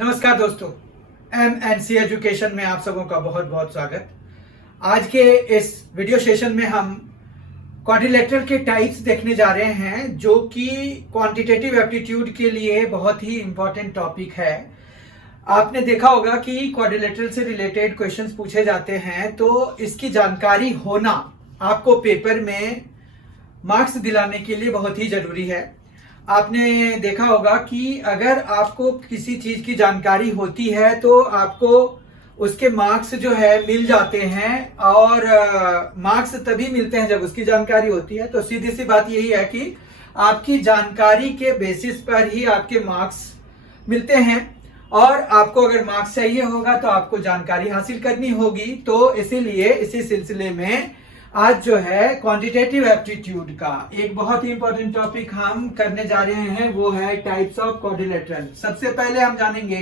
नमस्कार दोस्तों, MNC education में आप सबों का बहुत बहुत स्वागत। आज के इस वीडियो सेशन में हम क्वाड्रिलेटरल के टाइप्स देखने जा रहे हैं, जो कि क्वांटिटेटिव एप्टीट्यूड के लिए बहुत ही इंपॉर्टेंट टॉपिक है। आपने देखा होगा कि क्वाड्रिलेटरल से रिलेटेड क्वेश्चंस पूछे जाते हैं, तो इसकी जानकारी होना आपको पेपर में मार्क्स दिलाने के लिए बहुत ही जरूरी है। आपने देखा होगा कि अगर आपको किसी चीज की जानकारी होती है तो आपको उसके मार्क्स जो है मिल जाते हैं, और मार्क्स तभी मिलते हैं जब उसकी जानकारी होती है। तो सीधी सी बात यही है कि आपकी जानकारी के बेसिस पर ही आपके मार्क्स मिलते हैं, और आपको अगर मार्क्स चाहिए होगा तो आपको जानकारी हासिल करनी होगी। तो इसीलिए इसी सिलसिले में आज जो है क्वांटिटेटिव एप्टीट्यूड का एक बहुत ही इंपॉर्टेंट टॉपिक हम करने जा रहे हैं, वो है टाइप्स ऑफ क्वाड्रिलेटरल। सबसे पहले हम जानेंगे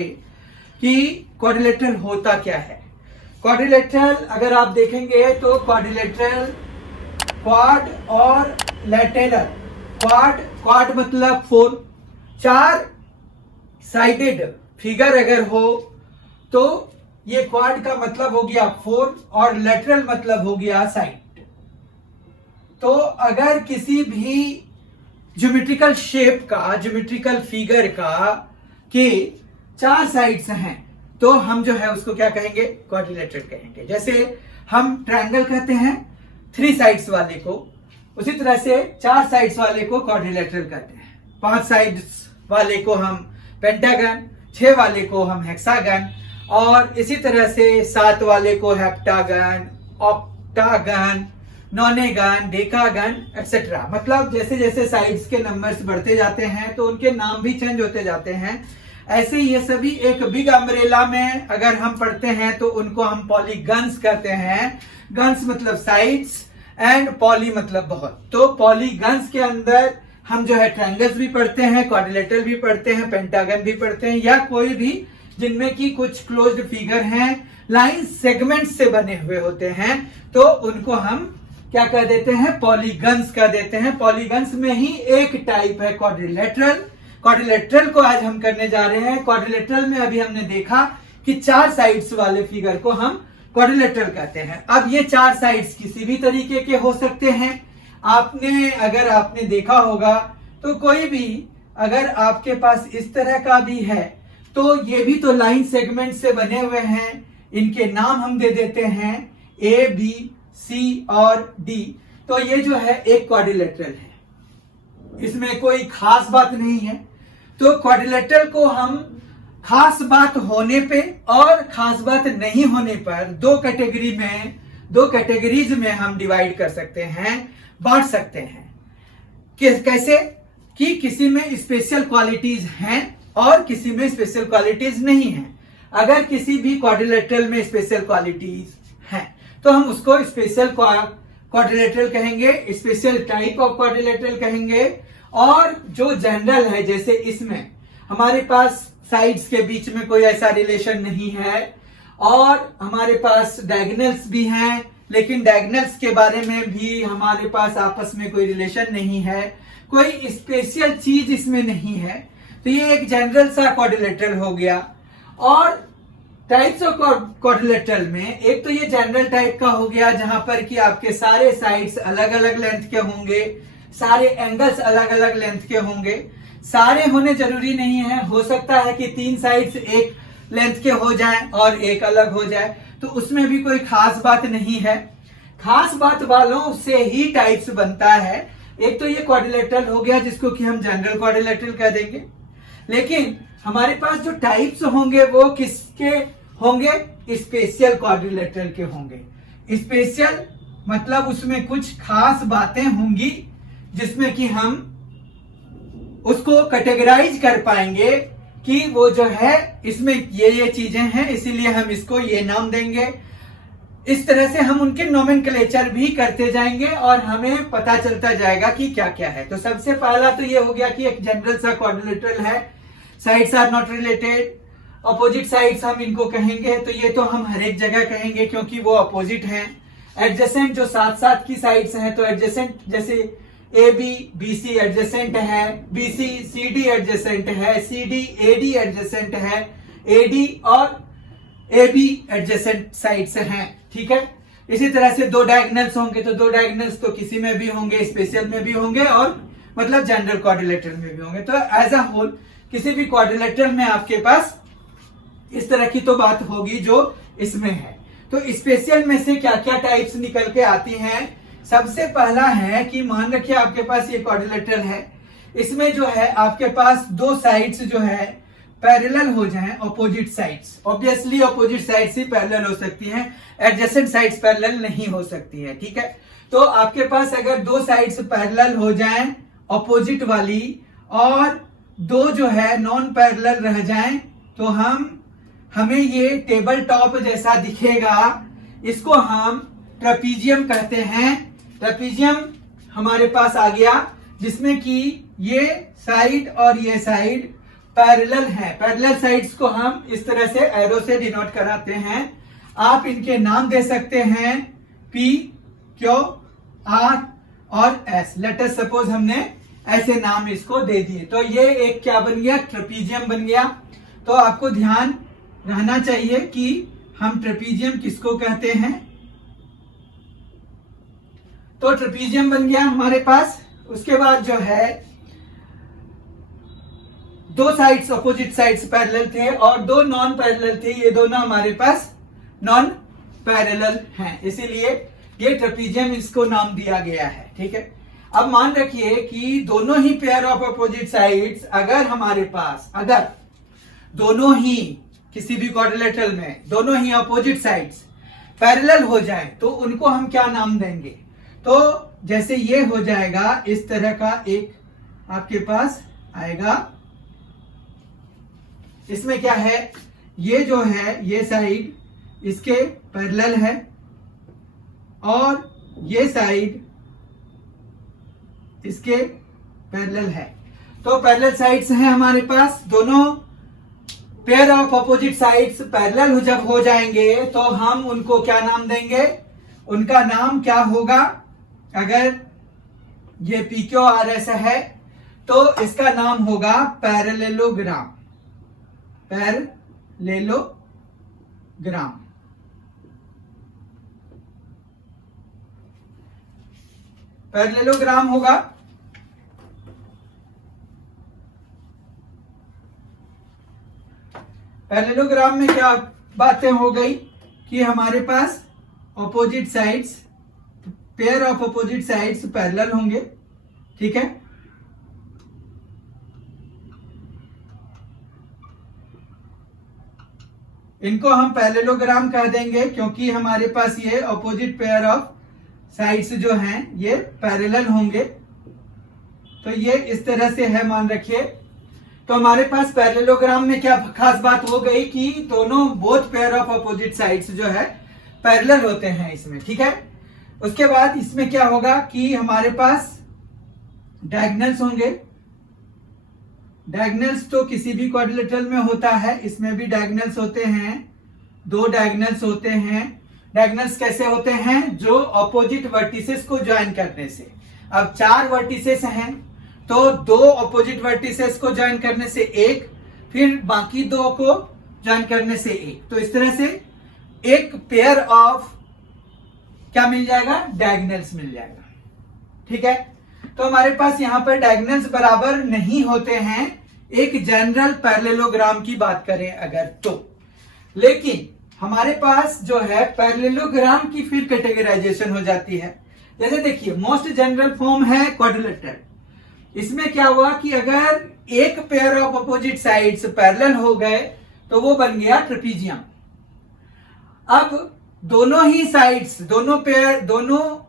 कि क्वाड्रिलेटरल होता क्या है। क्वाड्रिलेटरल अगर आप देखेंगे तो क्वाड्रिलेटरल क्वाड और लैटेरल। क्वाड मतलब 4 साइडेड फिगर अगर हो तो ये क्वाड का मतलब हो गया 4, और लैटरल मतलब हो गया साइड। तो अगर किसी भी ज्योमेट्रिकल शेप का, ज्योमेट्रिकल फिगर का के 4 साइड्स हैं तो हम जो है उसको क्या कहेंगे, क्वाड्रिलेटरल कहेंगे। जैसे हम ट्रायंगल कहते हैं 3 साइड्स वाले को, उसी तरह से 4 साइड्स वाले को क्वाड्रिलेटरल कहते हैं। 5 साइड्स वाले को हम पेंटागन, 6 वाले को हम हेक्सागन, और इसी तरह से 7 वाले को हेप्टागन, ऑक्टागन, नॉनेगन, डेकागन एक्सेट्रा। मतलब जैसे जैसे साइड्स के नंबर्स बढ़ते जाते हैं तो उनके नाम भी चेंज होते जाते हैं। ऐसे ही ये सभी एक बिग अम्ब्रेला में अगर हम पढ़ते हैं तो उनको हम पॉलीगन्स कहते हैं। गन्स मतलब साइड्स एंड पॉली मतलब बहुत। तो पॉलीगन्स के अंदर हम जो है ट्रायंगल्स भी पढ़ते हैं, क्वाड्रिलेटरल भी पढ़ते हैं, पेंटागन भी पढ़ते हैं, या कोई भी जिनमें की कुछ क्लोज्ड फिगर हैं, लाइन सेगमेंट से बने हुए होते हैं, तो उनको हम क्या कह देते हैं, पॉलीगन्स कह देते हैं। पॉलीगन्स में ही एक टाइप है क्वाड्रिलेटरल। क्वाड्रिलेटरल को आज हम करने जा रहे हैं। क्वाड्रिलेटरल में अभी हमने देखा कि 4 साइड्स वाले फिगर को हम क्वाड्रिलेटरल कहते हैं। अब ये 4 साइड्स किसी भी तरीके के हो सकते हैं। अगर आपने देखा होगा तो कोई भी अगर आपके पास इस तरह का भी है तो ये भी तो लाइन सेगमेंट से बने हुए हैं। इनके नाम हम दे देते हैं A, B, C और D। तो ये जो है एक क्वाड्रिलेटरल है, इसमें कोई खास बात नहीं है। तो क्वाड्रिलेटरल को हम खास बात होने पे और खास बात नहीं होने पर दो कैटेगरीज में हम डिवाइड कर सकते हैं, बांट सकते हैं। कैसे कि किसी में स्पेशल क्वालिटीज हैं और किसी में स्पेशल क्वालिटीज नहीं है। अगर किसी भी क्वाड्रिलेटरल में स्पेशल क्वालिटीज हैं तो हम उसको स्पेशल क्वाड्रिलेटरल कहेंगे, स्पेशल टाइप ऑफ क्वाड्रिलेटरल कहेंगे। और जो जनरल है, जैसे इसमें हमारे पास साइड्स के बीच में कोई ऐसा रिलेशन नहीं है, और हमारे पास डायगोनल्स भी हैं, लेकिन डायगोनल्स के बारे में भी हमारे पास आपस में कोई रिलेशन नहीं है, कोई स्पेशल चीज इसमें नहीं है। तो ये एक जनरल सा क्वाड्रिलेटरल हो गया। और टाइप्स ऑफ क्वाड्रिलेटरल में एक तो ये जनरल टाइप का हो गया, जहां पर कि आपके सारे साइड्स अलग अलग लेंथ के होंगे, सारे एंगल्स अलग अलग लेंथ के होंगे। सारे होने जरूरी नहीं है, हो सकता है कि 3 साइड्स एक लेंथ के हो जाएं और एक अलग हो जाए, तो उसमें भी कोई खास बात नहीं है। खास बात वालों से ही टाइप्स बनता है। एक तो ये क्वाड्रिलेटरल हो गया जिसको कि हम जनरल क्वाड्रिलेटरल कह देंगे, लेकिन हमारे पास जो टाइप्स होंगे वो किसके होंगे, स्पेशल क्वाड्रिलेटरल के होंगे। स्पेशल मतलब उसमें कुछ खास बातें होंगी जिसमें कि हम उसको कैटेगराइज कर पाएंगे कि वो जो है इसमें ये चीजें हैं, इसीलिए हम इसको ये नाम देंगे। इस तरह से हम उनके नोमेनक्लेचर भी करते जाएंगे और हमें पता चलता जाएगा कि क्या क्या है। तो सबसे पहला तो ये हो गया कि एक जनरल सा क्वाड्रिलेटरल है, sides are not related, opposite sides हम इनको कहेंगे। तो ये तो हम हर एक जगह कहेंगे क्योंकि वो अपोजिट हैं। एडजेसेंट जो साथ साथ की साइड्स हैं, तो एडजेसेंट जैसे AB BC एडजेसेंट है, BC CD एडजेसेंट है, CD AD एडजेसेंट है, AD और AB एडजेसेंट साइड्स हैं, ठीक है। इसी तरह से दो डायगोनल्स होंगे तो दो डायगोनल्स तो किसी में भी होंगे, स्पेशल में भी होंगे और मतलब जनरल क्वाड्रिलेटरल में भी होंगे। तो एज अ होल किसी भी क्वाड्रिलेटरल में आपके पास इस तरह की तो बात होगी जो इसमें है। तो स्पेशल में से क्या क्या टाइप्स निकल के आती हैं। सबसे पहला है कि मान रखिए आपके पास ये क्वाड्रिलेटरल है, इसमें जो है आपके पास दो साइड्स जो है पैरेलल हो जाएं, opposite sides. Obviously opposite sides ही पैरेलल हो सकती हैं, एडजेसेंट साइड्स पैरेलल नहीं हो सकती है, ठीक है। तो आपके पास अगर दो साइड्स पैरेलल हो जाएं ऑपोजिट वाली और दो जो है नॉन पैरेलल रह जाएं तो हमें ये टेबल टॉप जैसा दिखेगा, इसको हम ट्रेपीजियम कहते हैं। ट्रेपीजियम हमारे पास आ गया जिसमें कि ये साइड और ये साइड पैरेलल है। पैरेलल साइड्स को हम इस तरह से एरो से डिनोट कराते हैं। आप इनके नाम दे सकते हैं P, Q, R और S। लेट अस सपोज हमने ऐसे नाम इसको दे दिए तो ये एक क्या बन गया, ट्रेपीजियम बन गया। तो आपको ध्यान रहना चाहिए कि हम ट्रेपीजियम किसको कहते हैं। तो ट्रेपीजियम बन गया हमारे पास। उसके बाद जो है दो साइड्स ऑपोजिट साइड्स पैरेलल थे और दो नॉन पैरेलल थे, ये दोनों हमारे पास नॉन पैरेलल हैं, इसीलिए ये ट्रेपीजियम इसको नाम दिया गया है, ठीक है। अब मान रखिए कि दोनों ही पेयर ऑफ अपोजिट साइड्स अगर हमारे पास अगर दोनों ही किसी भी क्वाड्रिलेटरल में दोनों ही अपोजिट साइड्स पैरेलल हो जाए तो उनको हम क्या नाम देंगे। तो जैसे ये हो जाएगा इस तरह का एक आपके पास आएगा, इसमें क्या है, ये जो है ये साइड इसके पैरेलल है और ये साइड इसके पैरेलल है। तो पैरेलल साइड्स हैं हमारे पास, दोनों pair of opposite sides parallel जब हो जाएंगे तो हम उनको क्या नाम देंगे, उनका नाम क्या होगा। अगर ये PQRS है तो इसका नाम होगा पैरेललोग्राम। पैरेललोग्राम पैरेललोग्राम होगा। पैरेललोग्राम में क्या बातें हो गई कि हमारे पास opposite sides pair of opposite sides parallel होंगे, ठीक है। इनको हम पैरेललोग्राम कह देंगे क्योंकि हमारे पास ये ऑपोजिट पेयर ऑफ साइड्स जो हैं ये पैरेलल होंगे। तो ये इस तरह से है, मान रखिए। तो हमारे पास पैरेललोग्राम में क्या खास बात हो गई कि दोनों both pair of opposite sides जो है पैरेलल होते हैं इसमें, ठीक है। उसके बाद इसमें क्या होगा कि हमारे पास डायगोनल्स होंगे। डायगोनल्स तो किसी भी क्वाड्रिलेटरल में होता है, इसमें भी डायगोनल्स होते हैं, दो डायगोनल्स होते हैं। डायगोनल्स कैसे होते हैं, जो ऑपोजिट वर्टिसेस को ज्वाइन करने से। अब चार वर्टिसेस हैं तो दो ऑपोजिट वर्टिसेस को ज्वाइन करने से एक, फिर बाकी दो को ज्वाइन करने से एक। तो इस तरह से एक पेयर ऑफ क्या मिल जाएगा, डायगोनल्स मिल जाएगा, ठीक है। तो हमारे पास यहां पर डायगोनल्स बराबर नहीं होते हैं एक जनरल पैरेललोग्राम की बात करें अगर तो। लेकिन हमारे पास जो है पैरेललोग्राम की फिर कैटेगराइजेशन हो जाती है। जैसे देखिए मोस्ट जनरल फॉर्म है क्वाड्रिलेटरल। इसमें क्या हुआ कि अगर एक pair of opposite sides parallel हो गए तो वो बन गया ट्रेपीजियम। अब दोनों ही साइड्स दोनों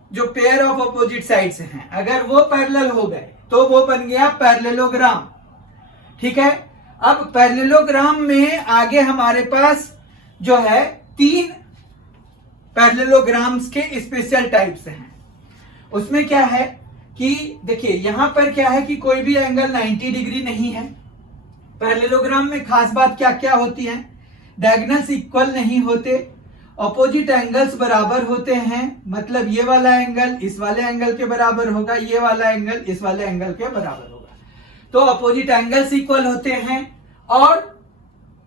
जो पेयर ऑफ अपोजिट साइड्स हैं अगर वो पैरेलल हो गए तो वो बन गया पैरेललोग्राम, ठीक है। अब पैरेललोग्राम में आगे हमारे पास जो है तीन पैरेललोग्राम्स के स्पेशल टाइप्स हैं। उसमें क्या है कि देखिए यहां पर क्या है कि कोई भी एंगल 90 डिग्री नहीं है। पैरेललोग्राम में खास बात क्या क्या होती है, डायगोनल्स इक्वल नहीं होते, ऑपोजिट एंगल्स बराबर होते हैं, मतलब ये वाला एंगल इस वाले एंगल के बराबर होगा, ये वाला एंगल इस वाले एंगल के बराबर होगा। तो ऑपोजिट एंगल्स इक्वल होते हैं और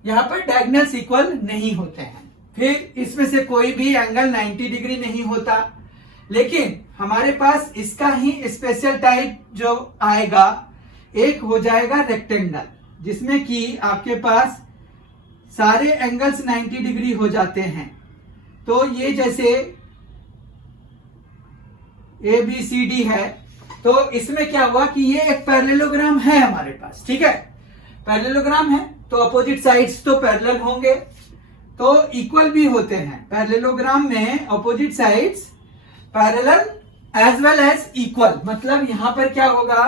यहाँ पर डायगोनल्स इक्वल नहीं होते हैं। फिर इसमें से कोई भी एंगल 90 डिग्री नहीं होता, लेकिन हमारे पास इसका ही स्पेशल टाइप जो आएगा, एक हो जाएगा रेक्टेंगल, जिसमें कि आपके पास सारे एंगल्स 90 डिग्री हो जाते हैं। तो ये जैसे ABCD है, तो इसमें क्या हुआ कि ये एक पैरेललोग्राम है हमारे पास, ठीक है। पैरेललोग्राम है तो अपोजिट साइड्स तो पैरेलल होंगे, तो इक्वल भी होते हैं। पैरेललोग्राम में opposite sides parallel as well as equal, मतलब यहां पर क्या होगा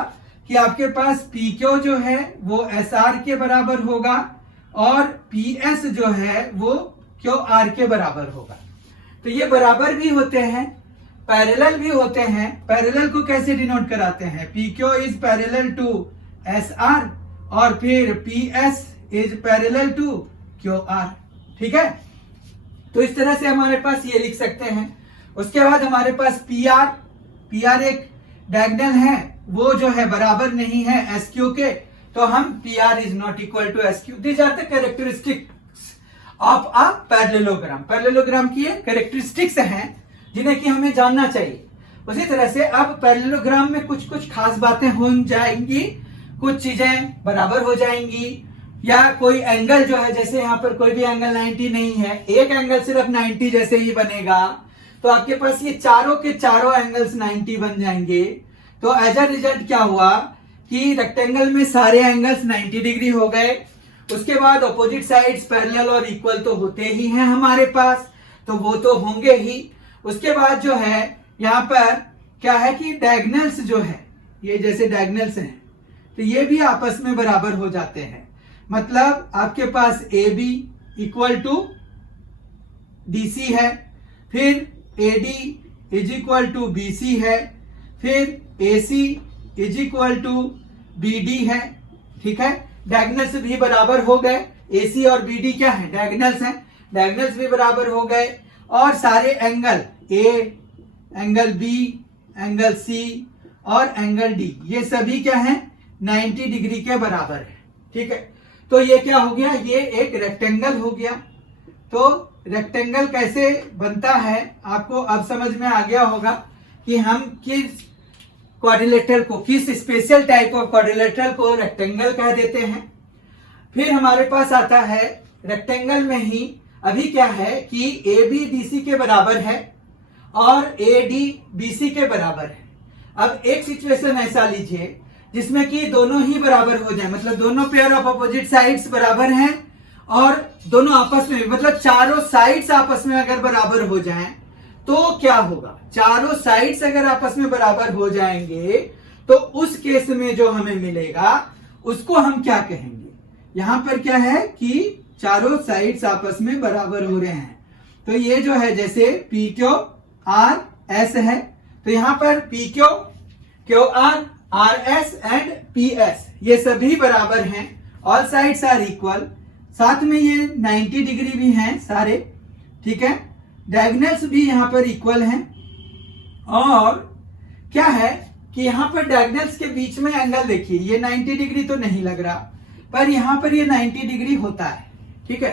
कि आपके पास PQ जो है वो SR के बराबर होगा और PS जो है वो QR के बराबर होगा। तो ये बराबर भी होते हैं, पैरेलल भी होते हैं। पैरेलल को कैसे डिनोट कराते हैं? PQ is parallel to SR और फिर PS is parallel to QR, ठीक है। तो इस तरह से हमारे पास ये लिख सकते हैं। उसके बाद हमारे पास PR एक डायगोनल है, वो जो है बराबर नहीं है SQ के, तो हम PR is not equal to SQ। These are the characteristics of a parallelogram. Parallelogram की कैरेक्टरिस्टिक्स हैं जिन्हें कि हमें जानना चाहिए। उसी तरह से अब पैरेललोग्राम में कुछ कुछ खास बातें हो जाएंगी, कुछ चीजें बराबर हो जाएंगी, या कोई एंगल जो है, जैसे यहाँ पर कोई भी एंगल 90 नहीं है, एक एंगल सिर्फ 90 जैसे ही बनेगा, तो आपके पास ये चारों के चारों एंगल्स 90 बन जाएंगे। तो एज अ रिजल्ट क्या हुआ कि रेक्टेंगल में सारे एंगल्स 90 डिग्री हो गए। उसके बाद अपोजिट साइड्स पैरेलल और इक्वल तो होते ही हैं हमारे पास, तो वो तो होंगे ही। उसके बाद जो है यहाँ पर क्या है कि डायगोनल्स जो है, ये जैसे डायगोनल्स हैं, तो ये भी आपस में बराबर हो जाते हैं। मतलब आपके पास AB इक्वल टू DC है, फिर AD is equal to BC है, फिर AC is equal to BD है, ठीक है। डायगोनल्स भी बराबर हो गए। AC और BD क्या है? डायगोनल्स हैं। डायगोनल्स भी बराबर हो गए और सारे angle A, angle B, angle C और एंगल D, ये सभी क्या है? 90 डिग्री के बराबर है, ठीक है। तो ये क्या हो गया? ये एक रेक्टेंगल हो गया। तो रेक्टेंगल कैसे बनता है आपको अब समझ में आ गया होगा कि हम किस क्वाड्रिलेटरल को, किस स्पेशल टाइप ऑफ क्वाड्रिलेटरल को रेक्टेंगल कह देते हैं। फिर हमारे पास आता है रेक्टेंगल में ही अभी क्या है कि AB DC के बराबर है और AD BC के बराबर है। अब एक सिचुएशन ऐसा लीजिए जिसमें कि दोनों ही बराबर हो जाए, मतलब दोनों पेयर ऑफ अपोजिट साइड्स बराबर हैं और दोनों आपस में, मतलब चारों साइड्स आपस में अगर बराबर हो जाएं तो क्या होगा? चारों साइड्स अगर आपस में बराबर हो जाएंगे तो उस केस में जो हमें मिलेगा उसको हम क्या कहेंगे? यहां पर क्या है कि चारों साइड्स आपस में बराबर हो रहे हैं। तो ये जो है जैसे PQ RS है, तो यहां पर PQ QR RS and PS ये सभी बराबर हैं, ऑल साइड्स आर इक्वल। साथ में ये 90 डिग्री भी हैं सारे, ठीक है। डायगोनल्स भी यहां पर इक्वल हैं और क्या है कि यहां पर डायगोनल्स के बीच में एंगल देखिए, ये 90 डिग्री तो नहीं लग रहा, पर यहां पर ये 90 डिग्री होता है, ठीक है।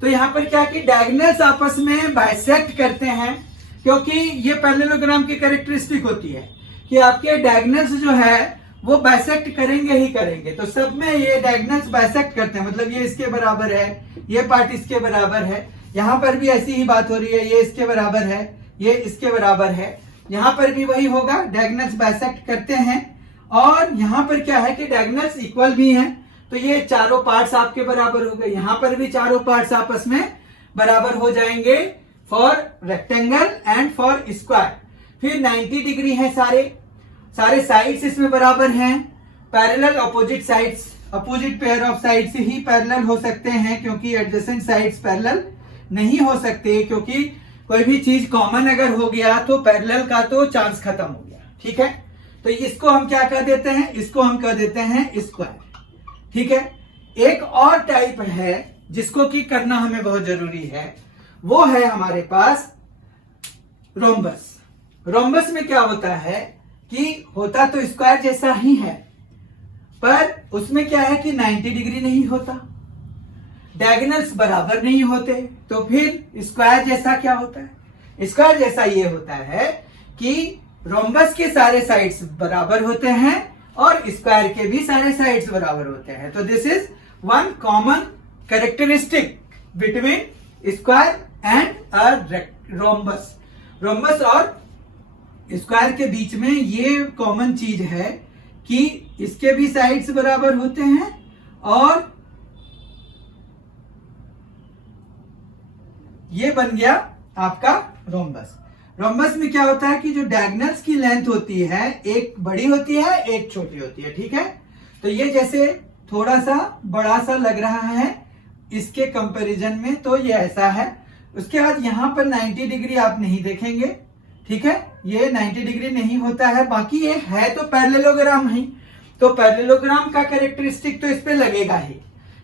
तो यहां पर क्या कि डायगोनल्स आपस में बाइसेक्ट करते हैं, क्योंकि ये पैरेललोग्राम की कैरेक्टरिस्टिक होती है कि आपके डायगोनल्स जो है वो बाइसेक्ट करेंगे ही करेंगे। तो सब में ये डायगोनल्स बाइसेक्ट करते हैं, मतलब ये इसके बराबर है, ये पार्ट इसके बराबर है। यहां पर भी ऐसी ही बात हो रही है, ये इसके बराबर है, ये इसके बराबर है। यहां पर भी वही होगा, डायगोनल्स बाइसेक्ट करते हैं। और यहां पर क्या है कि डायगोनल्स इक्वल भी हैं, तो ये चारों पार्ट्स आपके बराबर हो गए। यहां पर भी चारों पार्ट्स आपस में बराबर हो जाएंगे for rectangle and for square. फिर 90 डिग्री है सारे साइड्स इसमें बराबर हैं। Parallel opposite sides, opposite pair of sides ही पैरेलल हो सकते हैं, क्योंकि एडजेसेंट साइड्स पैरेलल नहीं हो सकते, क्योंकि कोई भी चीज कॉमन अगर हो गया तो पैरेलल का तो चांस खत्म हो गया, ठीक है। तो इसको हम क्या कह देते हैं? इसको हम कह देते हैं स्क्वायर, ठीक है। एक और टाइप है जिसको कि करना हमें बहुत जरूरी है, वो है हमारे पास रोम्बस। रोम्बस में क्या होता है कि होता तो स्क्वायर जैसा ही है, पर उसमें क्या है कि 90 डिग्री नहीं होता। डायगोनल्स बराबर नहीं होते, तो फिर स्क्वायर जैसा क्या होता है? स्क्वायर जैसा ये होता है कि रोम्बस के सारे साइड्स बराबर होते हैं और स्क्वायर के भी सारे साइड्स बराबर होते हैं। तो this is one common characteristic between square and a rhombus. Rhombus और स्क्वायर के बीच में ये कॉमन चीज है कि इसके भी साइड्स बराबर होते हैं और ये बन गया आपका रोम्बस। रोम्बस में क्या होता है कि जो डायगोनल्स की लेंथ होती है, एक बड़ी होती है, एक छोटी होती है, ठीक है। तो ये जैसे थोड़ा सा बड़ा सा लग रहा है इसके कंपैरिजन में, तो ये ऐसा है। उसके बाद यहां पर 90 डिग्री आप नहीं देखेंगे, ठीक है, ये 90 डिग्री नहीं होता है। बाकी ये है तो पैरेललोग्राम ही, तो पैरेललोग्राम का कैरेक्टरिस्टिक तो इस पे लगेगा ही,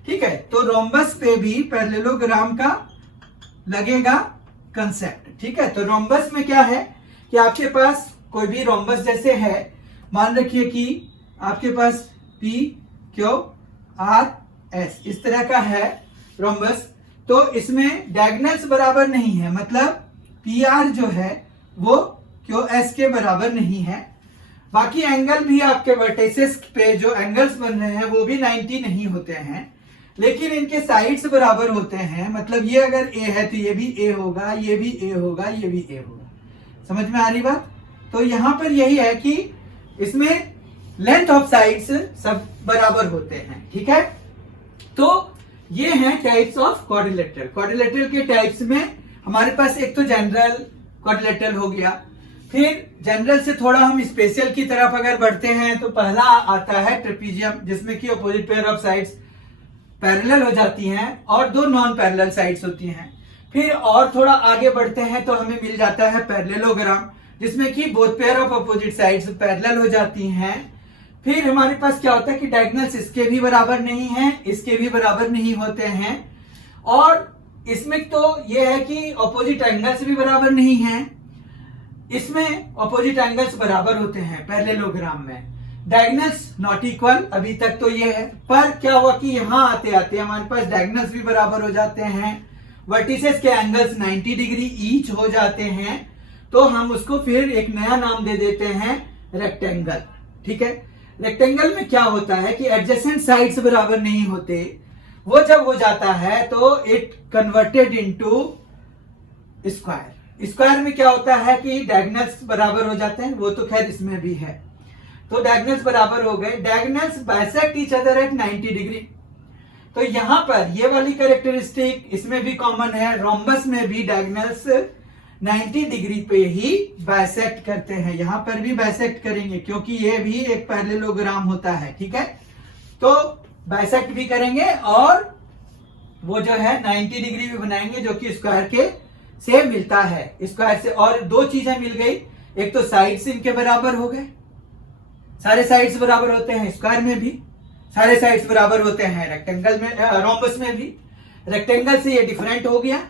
ठीक है। तो रोम्बस पे भी पैरेललोग्राम का लगेगा कंसेप्ट, ठीक है। तो रोम्बस में क्या है कि आपके पास कोई भी रोम्बस जैसे है, मान रखिए कि आपके पास पी क्यू आर एस इस तरह का है रोम्बस, तो इसमें डायगोनल्स बराबर नहीं है, मतलब पी आर जो है वो क्यू एस के बराबर नहीं है। बाकी एंगल भी आपके वर्टिसेस पे जो एंगल्स बन रहे हैं वो भी 90 नहीं होते हैं, लेकिन इनके साइड्स बराबर होते हैं। मतलब ये अगर ए है तो ये भी ए होगा, ये भी ए होगा, ये भी ए होगा। समझ में आ रही बात? तो यहां पर यही है कि इसमें लेंथ ऑफ साइड्स सब बराबर होते हैं, ठीक है। तो ये हैं टाइप्स ऑफ क्वाड्रिलेटरल। क्वाड्रिलेटरल के टाइप्स में हमारे पास एक तो जनरल क्वाड्रिलेटरल हो गया, फिर जनरल से थोड़ा हम स्पेशल की तरफ अगर बढ़ते हैं तो पहला आता है ट्रेपीजियम, जिसमें कि opposite pair of sides parallel हो जाती हैं और दो नॉन पैरेलल साइड्स होती हैं। फिर और थोड़ा आगे बढ़ते हैं तो हमें मिल जाता है पैरेललोग्राम, जिसमें कि both pair of opposite sides parallel हो जाती हैं। फिर हमारे पास क्या होता है कि डायगोनल्स इसके भी बराबर नहीं है, इसके भी बराबर नहीं होते हैं, और इसमें तो ये है कि अपोजिट एंगल्स भी बराबर नहीं है। इसमें अपोजिट एंगल्स बराबर होते हैं पैरेललोग्राम में। डायगोनल्स नॉट इक्वल, अभी तक तो ये है, पर क्या हुआ कि यहां आते आते हमारे पास डायगोनल्स भी बराबर हो जाते हैं, वर्टिसेस के एंगल्स 90 डिग्री ईच हो जाते हैं, तो हम उसको फिर एक नया नाम दे देते हैं रेक्टेंगल, ठीक है। रेक्टेंगल में क्या होता है कि एडजेसेंट साइड्स बराबर नहीं होते, वो जब हो जाता है तो it converted into square. Square में क्या होता है कि डायगोनल्स बराबर हो जाते हैं, वो तो खैर इसमें भी है। तो डायगोनल्स बराबर हो गए, diagonals bisect each other at 90 degree. तो यहां पर ये वाली कैरेक्टरिस्टिक इसमें भी कॉमन है, रोम्बस में भी डायगोनल्स 90 डिग्री पे ही बाइसेक्ट करते हैं, यहां पर भी बाइसेक्ट करेंगे क्योंकि ये भी एक पैरेललोग्राम होता है, ठीक है। तो बाइसेक्ट भी करेंगे और वो जो है 90 डिग्री भी बनाएंगे, जो कि स्क्वायर के से मिलता है, स्क्वायर से। और दो चीजें मिल गई, एक तो साइड्स इनके बराबर हो गए, सारे साइड्स बराबर होते हैं, स्क्वायर में भी सारे साइड्स बराबर होते हैं, रेक्टेंगल में रोम्बस में भी। रेक्टेंगल से ये डिफरेंट हो गया।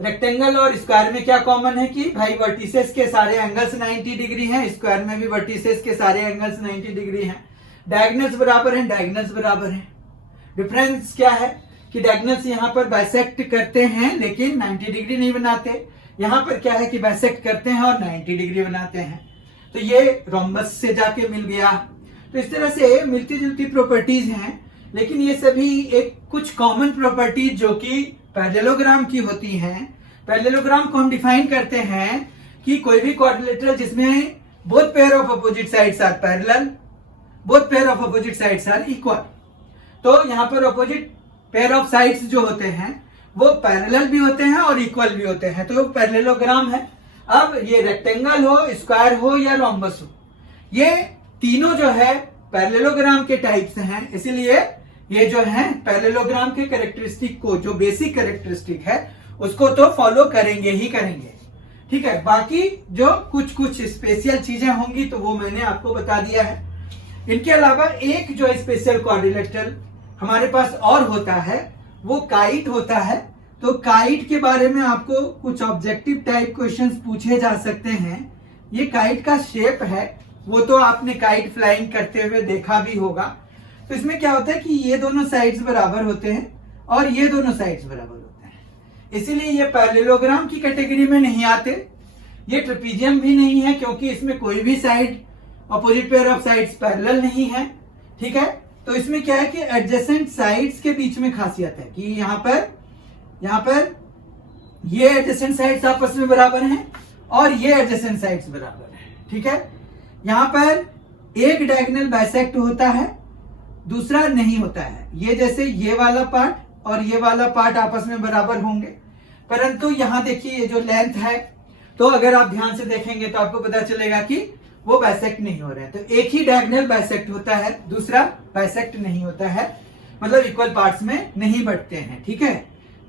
रेक्टेंगल और स्क्वायर में क्या कॉमन है कि भाई वर्टिसेस के सारे एंगल्स 90 डिग्री हैं, स्क्वायर में भी वर्टिसेस के सारे एंगल्स 90 डिग्री हैं। डायगोनल्स बराबर हैं, डायगोनल्स बराबर हैं। डिफरेंस क्या है कि डायगोनल्स यहां पर बाइसेक्ट करते हैं लेकिन 90 डिग्री नहीं बनाते, यहां पर क्या है कि बाइसेक्ट करते हैं और 90 डिग्री बनाते हैं। तो ये रोम्बस से जाके मिल गया। तो इस तरह से मिलती जुलती प्रॉपर्टीज हैं, लेकिन ये सभी एक कुछ कॉमन प्रॉपर्टीज जो कि पैरेललोग्राम की होती हैं। पैरेललोग्राम को हम डिफाइन करते हैं कि कोई भी क्वाड्रिलेटरल जिसमें both pair of opposite sides are parallel, both pair of opposite sides are equal. तो यहां पर अपोजिट पेयर ऑफ साइड्स जो होते हैं वो पैरेलल भी होते हैं और इक्वल भी होते हैं, तो वो पैरेललोग्राम है। अब ये रेक्टेंगल हो, स्क्वायर हो या रोम्बस हो, ये तीनों जो है पैरेललोग्राम के टाइप्स हैं, इसीलिए ये जो है पैरेललोग्राम के कैरेक्टरिस्टिक को, जो बेसिक कैरेक्टरिस्टिक है उसको तो फॉलो करेंगे ही करेंगे, ठीक है। बाकी जो कुछ कुछ स्पेशल चीजें होंगी तो वो मैंने आपको बता दिया है। इनके अलावा एक जो स्पेशल क्वाड्रिलेटरल हमारे पास और होता है वो काइट होता है। तो काइट के बारे में आपको कुछ ऑब्जेक्टिव टाइप क्वेश्चंस पूछे जा सकते हैं। ये काइट का शेप है, वो तो आपने काइट फ्लाइंग करते हुए देखा भी होगा। तो इसमें क्या होता है कि ये दोनों साइड्स बराबर होते हैं और ये दोनों साइड्स बराबर होते हैं, इसीलिए ये पैरेललोग्राम की कैटेगरी में नहीं आते। ये ट्रेपीजियम भी नहीं है क्योंकि इसमें कोई भी side opposite pair of sides parallel नहीं है। ठीक है, तो इसमें क्या है कि एडजेसेंट साइड्स के बीच में खासियत है कि यहाँ पर ये एडजेसेंट साइड्स आपस में बराबर हैं और ये एडजेसेंट साइड्स बराबर हैं। ठीक है, यहाँ पर एक डायगोनल बाइसेक्ट होता है, दूसरा नहीं होता है। ये जैसे ये वाला पार्ट और ये वाला पार्ट आपस में बराबर होंगे, परंतु यहाँ देखिए ये जो लेंथ है, तो अगर आप ध्यान से देखेंगे तो आपको पता चलेगा कि वो बाइसेक्ट नहीं हो रहे हैं। तो एक ही डायगोनल बाइसेक्ट होता है, दूसरा बाइसेक्ट नहीं होता है, मतलब इक्वल पार्ट्स में नहीं बढ़ते हैं। ठीक है,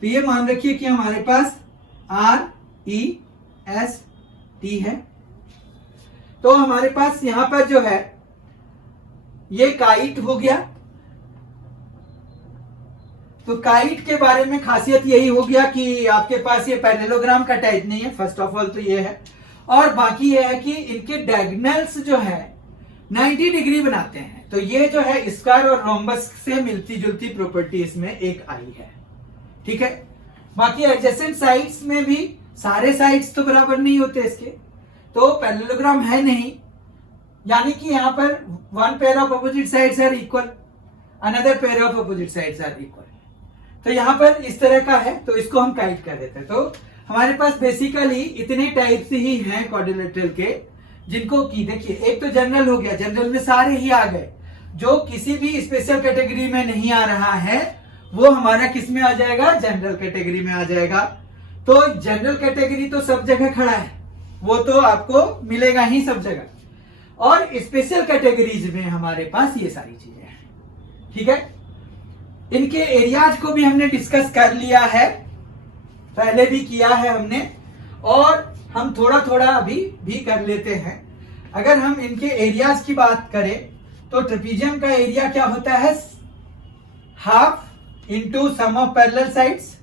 तो ये मान रखिए कि हमारे पास REST है। तो हमारे पास यहां पर जो है ये काइट हो गया। तो काइट के बारे में खासियत यही हो गया कि आपके पास ये पैरेललोग्राम का टाइप नहीं है, फर्स्ट ऑफ ऑल तो ये है, और बाकी ये है कि इनके डायगोनल्स जो है 90 डिग्री बनाते हैं। तो ये जो है स्क्वायर और रोम्बस से मिलती जुलती प्रॉपर्टी इसमें एक आई है। ठीक है, बाकी एडजेसेंट साइड्स में भी सारे साइड्स तो बराबर नहीं होते इसके, तो पैरेललोग्राम है नहीं, यानी कि यहाँ पर one pair of opposite sides are equal, another pair of opposite sides are equal. तो यहाँ पर इस तरह का है, तो इसको हम काइट कर देते हैं। तो हमारे पास बेसिकली इतने टाइप्स ही हैं क्वाड्रिलेटरल के, जिनको की देखिए एक तो जनरल हो गया, जनरल में सारे ही आ गए। जो किसी भी स्पेशल कैटेगरी में नहीं आ रहा है वो हमारा किस में आ जाएगा, जनरल कैटेगरी में आ जाएगा। तो जनरल कैटेगरी तो सब जगह खड़ा है, वो तो आपको मिलेगा ही सब जगह, और स्पेशल कैटेगरीज में हमारे पास ये सारी चीजें हैं। ठीक है, इनके एरियाज को भी हमने डिस्कस कर लिया है, पहले भी किया है हमने, और हम थोड़ा थोड़ा अभी भी कर लेते हैं। अगर हम इनके एरियाज की बात करें तो ट्रेपीजियम का एरिया क्या होता है, half into sum of parallel sides,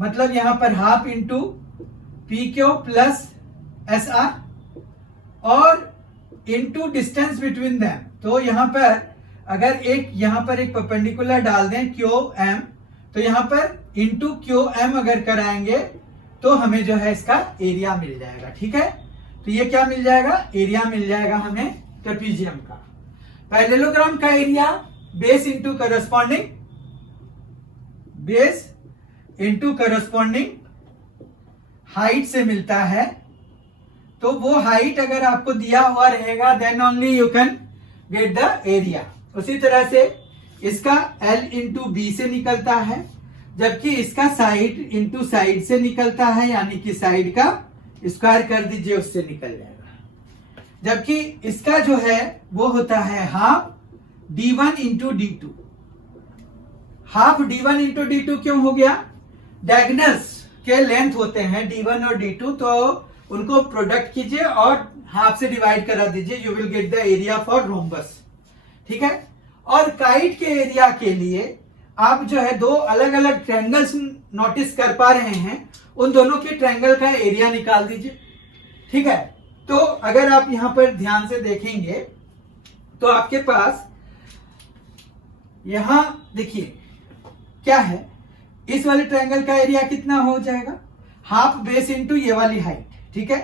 मतलब यहां पर half into PQ plus SR और इंटू डिस्टेंस बिटवीन देम। तो यहां पर अगर यहां पर एक परपेंडिकुलर डाल दें QM, तो यहां पर इंटू QM अगर कराएंगे तो हमें जो है इसका एरिया मिल जाएगा। ठीक है, तो ये क्या मिल जाएगा, एरिया मिल जाएगा हमें ट्रेपीजियम का। पैरेललोग्राम का area base into corresponding, base into corresponding height से मिलता है। तो वो हाइट अगर आपको दिया हुआ रहेगा then only you can get the area. उसी तरह से इसका L इंटू बी से निकलता है, जबकि इसका साइड इंटू साइड से निकलता है, यानी कि साइड का स्क्वायर कर दीजिए उससे निकल जाएगा। जबकि इसका जो है वो होता है half D1 into D2। Half D1 into D2 क्यों हो गया, डायगोनल्स के लेंथ होते हैं D1 और D2, तो उनको प्रोडक्ट कीजिए और हाफ से डिवाइड करा दीजिए, you will get the area for rhombus. ठीक है, और काइट के एरिया के लिए आप जो है दो अलग अलग ट्रायंगल्स नोटिस कर पा रहे हैं, उन दोनों के ट्रायंगल का एरिया निकाल दीजिए। ठीक है, तो अगर आप यहां पर ध्यान से देखेंगे तो आपके पास यहां देखिए क्या है, इस वाले ट्रायंगल का एरिया कितना हो जाएगा, हाफ बेस इंटू ये वाली हाइट। ठीक है,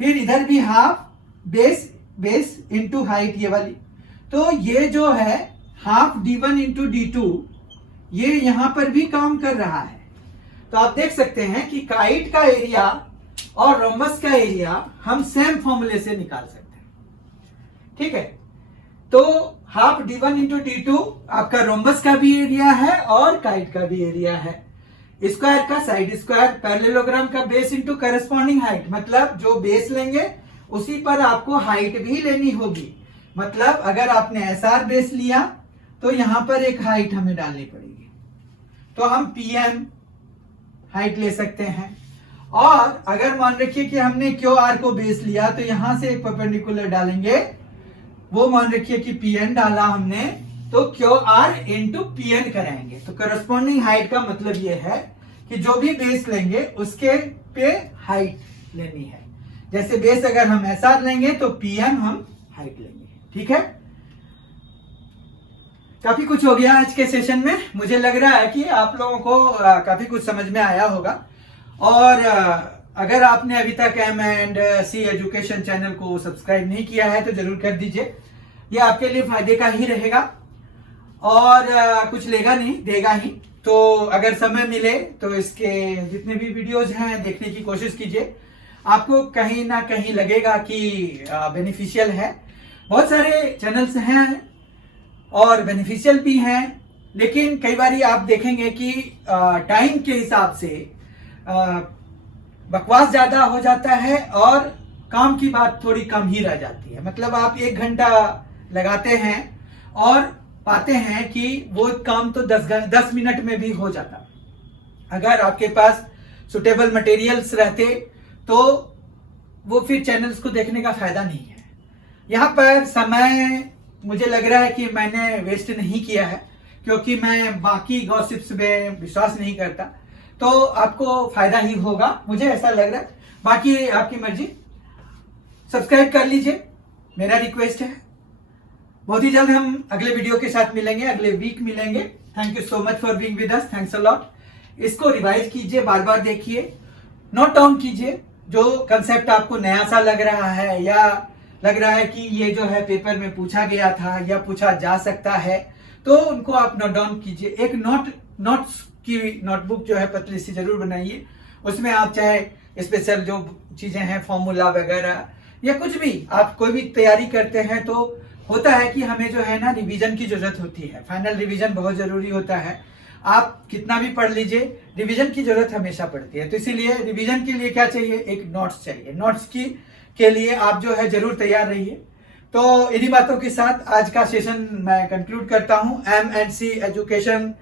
फिर इधर भी हाफ बेस इंटू हाइट ये वाली, तो ये जो है हाफ D1 इंटू D2 ये यहां पर भी काम कर रहा है। तो आप देख सकते हैं कि काइट का एरिया और रोम्बस का एरिया हम सेम फॉर्मूले से निकाल सकते हैं। ठीक है, तो हाफ D1 इंटू D2 आपका रोम्बस का भी एरिया है और काइट का भी एरिया है। स्क्वायर का साइड स्क्वायर, पैरेललोग्राम का बेस इंटू करस्पॉन्डिंग हाइट, मतलब जो बेस लेंगे उसी पर आपको हाइट भी लेनी होगी। मतलब अगर आपने SR बेस लिया तो यहां पर एक हाइट हमें डालनी पड़ेगी, तो हम PM हाइट ले सकते हैं। और अगर मान रखिए कि हमने QR को बेस लिया तो यहां से एक परपेंडिकुलर डालेंगे, वो मान रखिए कि PN डाला हमने, तो QR इंटू PN कराएंगे। तो करस्पॉन्डिंग हाइट का मतलब ये है कि जो भी बेस लेंगे उसके पे हाइट लेनी है। जैसे बेस अगर हम SR लेंगे तो PM हम हाइट लेंगे। ठीक है, काफी कुछ हो गया आज के सेशन में। मुझे लग रहा है कि आप लोगों को काफी कुछ समझ में आया होगा। और अगर आपने अभी तक M&C एजुकेशन चैनल को सब्सक्राइब नहीं किया है तो जरूर कर दीजिए। ये आपके लिए फायदे का ही रहेगा और कुछ लेगा नहीं, देगा ही। तो अगर समय मिले तो इसके जितने भी वीडियोज हैं देखने की कोशिश कीजिए। आपको कहीं ना कहीं लगेगा कि बेनिफिशियल है। बहुत सारे चैनल्स हैं और बेनिफिशियल भी हैं, लेकिन कई बार आप देखेंगे कि टाइम के हिसाब से बकवास ज्यादा हो जाता है और काम की बात थोड़ी कम ही रह जाती है। मतलब आप 1 घंटा लगाते हैं और पाते हैं कि वो काम तो 10 मिनट में भी हो जाता। अगर आपके पास सुटेबल मटेरियल्स रहते तो वो फिर चैनल्स को देखने का फायदा नहीं है। यहाँ पर समय मुझे लग रहा है कि मैंने वेस्ट नहीं किया है, क्योंकि मैं बाकी गॉसिप्स में विश्वास नहीं करता। तो आपको फायदा ही होगा, मुझे ऐसा लग रहा है। बाकी आपकी मर्जी। सब्सक्राइब कर लीजिए, मेरा रिक्वेस्ट है। बहुत ही जल्द हम अगले वीडियो के साथ मिलेंगे, अगले वीक मिलेंगे। Thank you so much for being with us. Thanks a lot. इसको रिवाइज कीजिए, बार बार देखिए, नोट डाउन कीजिए। जो कंसेप्ट आपको नया सा लग रहा है या लग रहा है कि ये जो है पेपर में पूछा गया था या पूछा जा सकता है, तो उनको आप नोट डाउन कीजिए। एक नोट्स की नोटबुक जो है पतली सी जरूर बनाइए। उसमें आप चाहे स्पेशल जो चीजें हैं, फॉर्मूला वगैरह या कुछ भी, आप कोई भी तैयारी करते हैं तो होता है कि हमें जो है ना रिवीजन की जरूरत होती है। फाइनल रिवीजन बहुत जरूरी होता है। आप कितना भी पढ़ लीजिए, रिवीजन की जरूरत हमेशा पड़ती है। तो इसीलिए रिवीजन के लिए क्या चाहिए, एक नोट्स चाहिए। नोट्स के लिए आप जो है जरूर तैयार रहिए। तो इन्हीं बातों के साथ आज का सेशन मैं कंक्लूड करता हूं। M&C एजुकेशन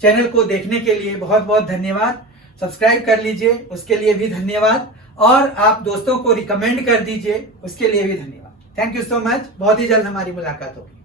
चैनल को देखने के लिए बहुत बहुत धन्यवाद। सब्सक्राइब कर लीजिए, उसके लिए भी धन्यवाद। और आप दोस्तों को रिकमेंड कर दीजिए, उसके लिए भी धन्यवाद। Thank you so much. बहुत ही जल्द हमारी मुलाकात होगी।